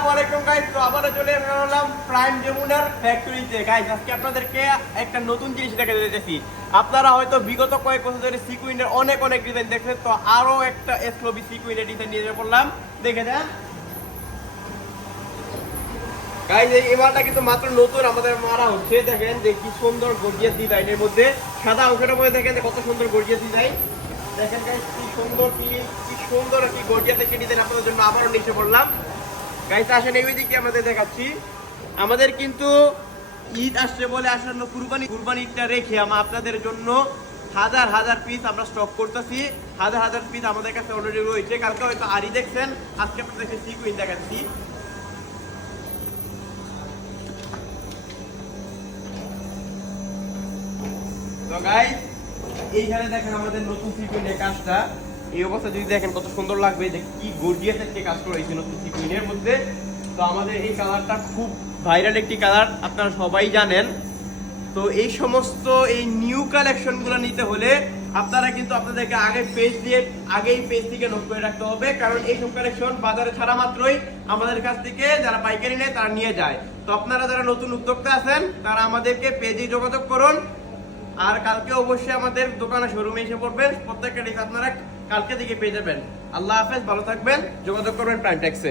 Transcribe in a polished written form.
আসসালামু আলাইকুম গাইস। তো আবারো চলে এলাম প্রাইম যমুনার ফ্যাক্টরিতে। গাইস আজকে আপনাদেরকে একটা নতুন জিনিস দেখাতে যাচ্ছি। আপনারা হয়তো বিগত কয়েক বছর ধরে সিকুইনের অনেক ডিজাইন দেখছেন, তো আরো একটা এসক্লবি সিকুইনের ডিজাইন নিয়ে পড়লাম। দেখে যান গাইস, এই মালটা কিন্তু মাত্র নতুন আমাদের মারা হচ্ছে। দেখেন যে কি সুন্দর গর্জিয়াস ডিজাইনের মধ্যে সাদা অংশটার মধ্যে দেখেন কত সুন্দর গর্জিয়াস ডিজাইন। দেখেন গাইস কি সুন্দর কি গর্জিয়াস একটা ডিজাইন আপনাদের জন্য আবারও নিচে পড়লাম। গাইস আসেন এই দিকে আমাদের দেখাচ্ছি। আমাদের কিন্তু ঈদ আসছে বলে আসন্ন কুরবানিটা রেখে আমরা আপনাদের জন্য হাজার পিস আমরা স্টক করতেছি। হাজার পিস আমাদের কাছে অলরেডি রয়েছে। কালকে হয়তো আরি দেখছেন, আজকে আপনাদেরকে সিকুইন দেখাচ্ছি। তো গাইস এইখানে দেখেন আমাদের নতুন সিকুইনের কাজটা। এই অবস্থা যদি দেখেন কত সুন্দর লাগবে, যে কি গর্জিয়াস একটা কাজ করা হয়েছে নতুন সিকুইনের মধ্যে। তো আমাদের এই কালারটা খুব ভাইরাল একটি কালার, আপনারা সবাই জানেন। তো এই সমস্ত এই নিউ কালেকশনগুলো নিতে হলে আপনারা কিন্তু আপনাদেরকে আগেই পেজ থেকে নোট করে রাখতে হবে, কারণ এইসব কালেকশন বাজারে ছাড়া মাত্রই আমাদের কাছ থেকে যারা পাইকারি নেয় তারা নিয়ে যায়। তো আপনারা যারা নতুন উদ্যোক্তা আছেন তারা আমাদেরকে পেজে যোগাযোগ করুন। আর কালকে অবশ্যই আমাদের দোকানে শোরুমে এসে পড়বেন। প্রত্যেকটা ডিস আপনারা কালকে থেকে পেয়ে যাবেন। আল্লাহ হাফেজ, ভালো থাকবেন, যোগাযোগ করবেন প্রাইম ট্যাক্সে।